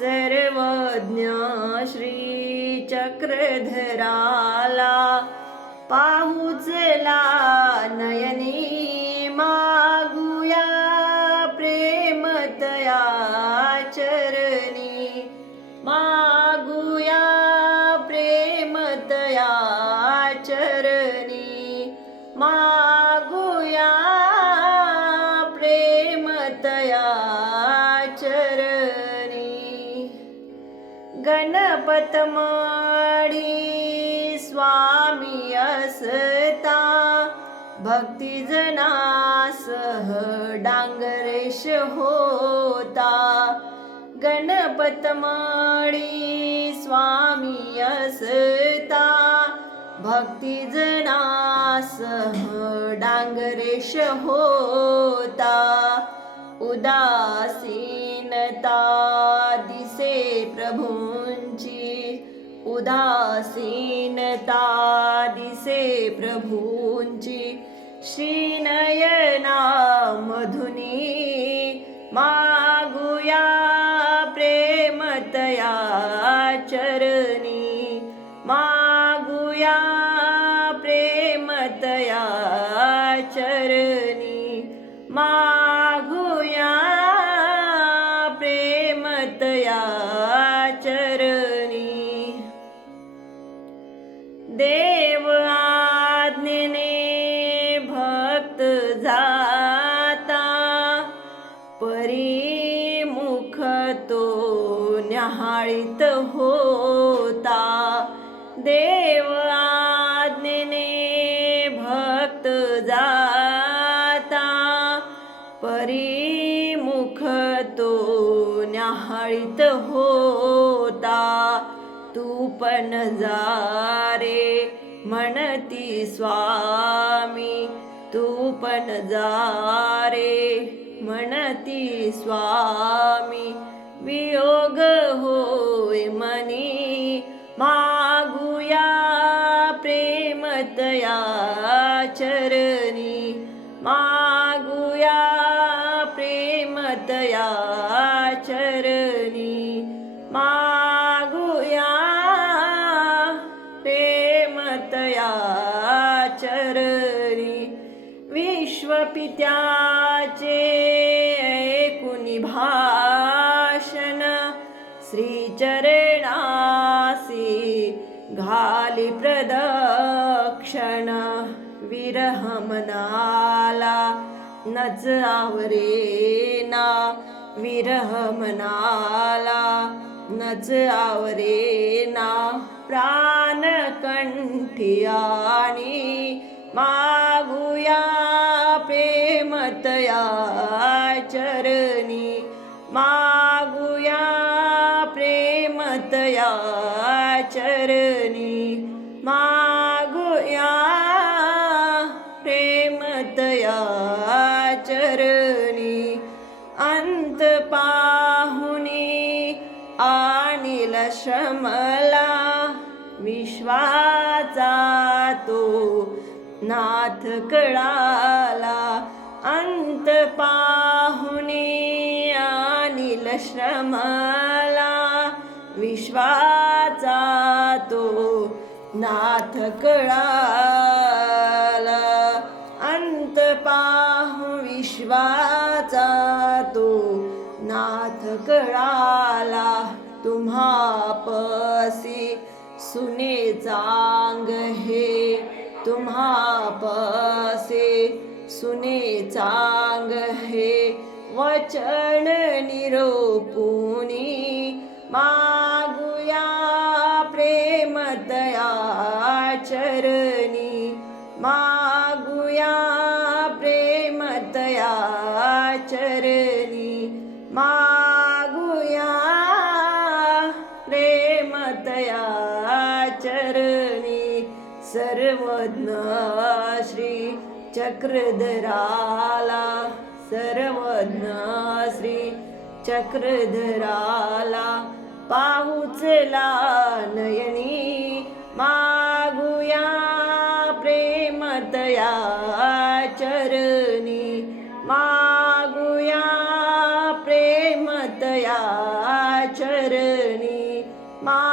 सर्वज्ञ श्री चक्रधराला पाहुचला नयनी मागुया प्रेमतया चरणी मा गणपत स्वामी असता. भक्तिजनासह डांगरेश होता. गणपत स्वामी असता. भक्तिजनासह डांगरेश होता. उदासीनता दिसे प्रभु उदासीनता दिसे प्रभूंची श्रीनयना मधुनी मागुया प्रेमतया चर पाळीत होता. देव आज्ञेने भक्त जाता. परिमुख तो न्याहाळीत होता. तू पण जा रे म्हणती स्वामी. तू पण जा रे म्हणती स्वामी. वियोग होय मनी मागुया प्रेमतया चरणी. मागुया प्रेमतया चरणी. मागुया प्रेमतया चरणी. विश्वपित्याचे कुनिभा श्रीचरणासी घाली प्रदक्षण विरहमनाला नज नच आवरेना विरहमनाला नज नच आवरेना प्राण मागुया चरणी मागुया. प्रेमतया चरणी अंत पाहुनी आणिल शमला. विश्वाचा तो नाथ कळाला. अंत पाहुनी आणिल श्रमला नाथ कळाला. अंत पाहू विश्वाचा तो नाथ कळाला. तुम्हापसी सुने चांग हे. तुम्हा पसे सुने चांग हे. वचन निरोपुनी मागू चरणी मागुया प्रेमतया चरणी मागुया प्रेमतया चरणी सर्वज्ञ श्री चक्रधराला सर्वज्ञ श्री चक्रधराला पाहुचला नयनी मा संतया चरणी मागुया प्रेमतया चरणी मा